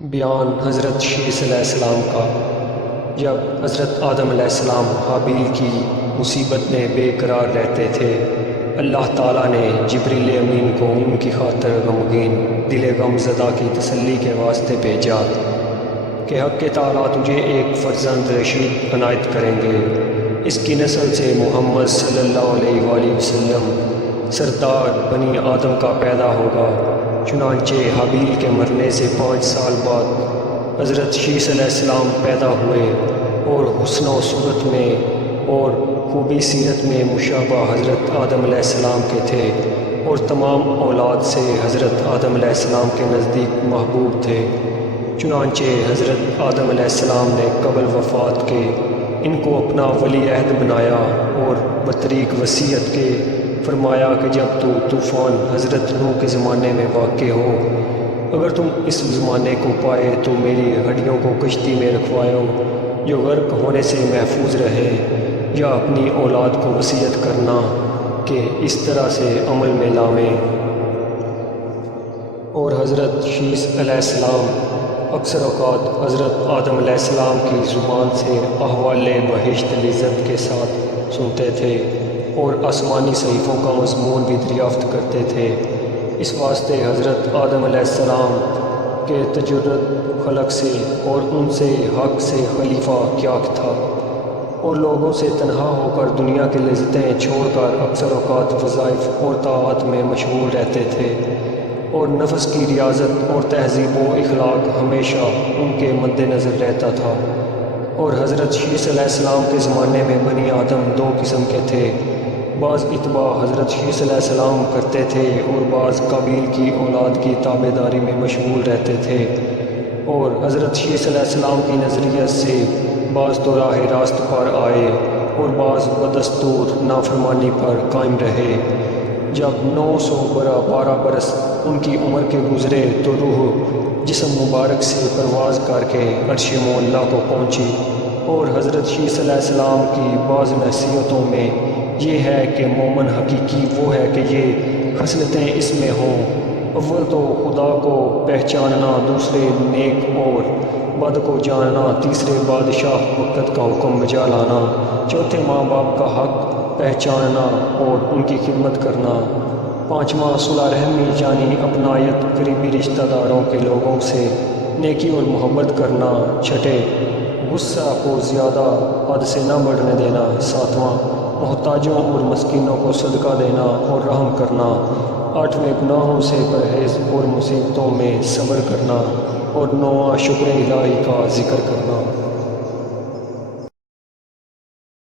بیان حضرت شیس علیہ السلام کا۔ جب حضرت آدم علیہ السلام حابیل کی مصیبت میں بے قرار رہتے تھے، اللہ تعالیٰ نے جبریل امین کو ان کی خاطر غمگین دل غم زدہ کی تسلی کے واسطے بھیجا کہ حق تعالیٰ تجھے ایک فرزند رشید عنایت کریں گے، اس کی نسل سے محمد صلی اللہ علیہ وآلہ وسلم سردار بنی آدم کا پیدا ہوگا۔ چنانچہ حابیل کے مرنے سے 5 سال بعد حضرت شیس علیہ السلام پیدا ہوئے اور حسن و صورت میں اور خوبی سیرت میں مشابہ حضرت آدم علیہ السلام کے تھے، اور تمام اولاد سے حضرت آدم علیہ السلام کے نزدیک محبوب تھے۔ چنانچہ حضرت آدم علیہ السلام نے قبل وفات کے ان کو اپنا ولی عہد بنایا اور بطریق وصیت کے فرمایا کہ جب تو طوفان حضرت نوح کے زمانے میں واقع ہو، اگر تم اس زمانے کو پائے تو میری ہڈیوں کو کشتی میں رکھواؤ جو غرق ہونے سے محفوظ رہے، یا اپنی اولاد کو وصیت کرنا کہ اس طرح سے عمل میں لاویں۔ اور حضرت شیس علیہ السلام اکثر اوقات حضرت آدم علیہ السلام کی زبان سے احوال بہشت لذت کے ساتھ سنتے تھے اور آسمانی صحیفوں کا مضمون بھی دریافت کرتے تھے۔ اس واسطے حضرت آدم علیہ السلام کے تجرد خلق سے اور ان سے حق سے خلیفہ کیا تھا، اور لوگوں سے تنہا ہو کر دنیا کی لذتیں چھوڑ کر اکثر اوقات وظائف اور طاعات میں مشغول رہتے تھے، اور نفس کی ریاضت اور تہذیب و اخلاق ہمیشہ ان کے مد نظر رہتا تھا۔ اور حضرت شیس علیہ السلام کے زمانے میں بنی آدم 2 قسم کے تھے، بعض اتباع حضرت شیس علیہ السلام کرتے تھے اور بعض قابیل کی اولاد کی تابع داری میں مشغول رہتے تھے، اور حضرت شیس علیہ السلام کی نظریت سے بعض تو راہ راست پر آئے اور بعض بدستور نافرمانی پر قائم رہے۔ جب 912 برس ان کی عمر کے گزرے تو روح جسم مبارک سے پرواز کر کے عرش معلیٰ کو پہنچی، اور حضرت شیس علیہ السلام کی بعض نصیحتوں میں یہ ہے کہ مومن حقیقی وہ ہے کہ یہ خصلتیں اس میں ہوں: اول تو خدا کو پہچاننا، دوسرے نیک اور بد کو جاننا، تیسرے بادشاہ وقت کا حکم بجا لانا، چوتھے ماں باپ کا حق پہچاننا اور ان کی خدمت کرنا، پانچواں صلح رحمی یعنی اپنائیت قریبی رشتہ داروں کے لوگوں سے نیکی اور محبت کرنا، چھٹے غصہ کو زیادہ حد سے نہ بڑھنے دینا، ساتواں محتاجوں اور مسکینوں کو صدقہ دینا اور رحم کرنا، آٹھویں گناہوں سے پرہیز اور مصیبتوں میں صبر کرنا، اور نواں شکر الہی کا ذکر کرنا۔